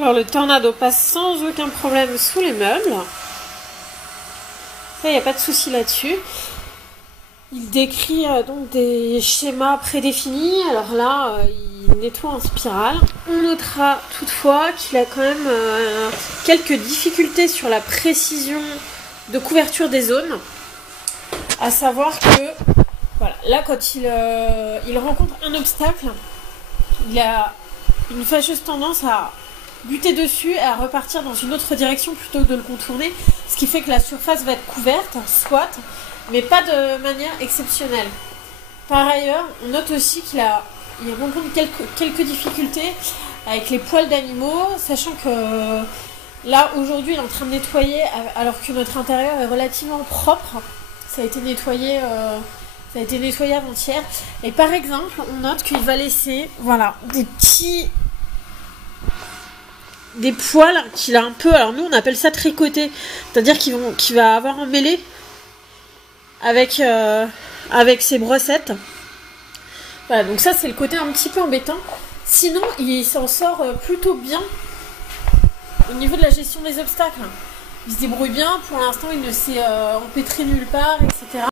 Alors le tornado passe sans aucun problème sous les meubles. Ça, il n'y a pas de souci là-dessus. Il décrit donc des schémas prédéfinis. Alors là, il nettoie en spirale. On notera toutefois qu'il a quand même quelques difficultés sur la précision de couverture des zones. À savoir que, voilà, là, quand il rencontre un obstacle, il a une fâcheuse tendance à buter dessus et à repartir dans une autre direction plutôt que de le contourner, ce qui fait que la surface va être couverte, soit, mais pas de manière exceptionnelle. Par ailleurs, on note aussi qu'il rencontre quelques difficultés avec les poils d'animaux, sachant que là, aujourd'hui, il est en train de nettoyer, alors que notre intérieur est relativement propre. Ça a été nettoyé avant-hier. Et par exemple, on note qu'il va laisser, voilà, des poils qu'il a un peu, alors nous on appelle ça tricoté, c'est-à-dire qu'il va avoir emmêlé avec ses brossettes. Voilà, donc ça c'est le côté un petit peu embêtant. Sinon, il s'en sort plutôt bien au niveau de la gestion des obstacles. Il se débrouille bien, pour l'instant il ne s'est empêtré nulle part, etc.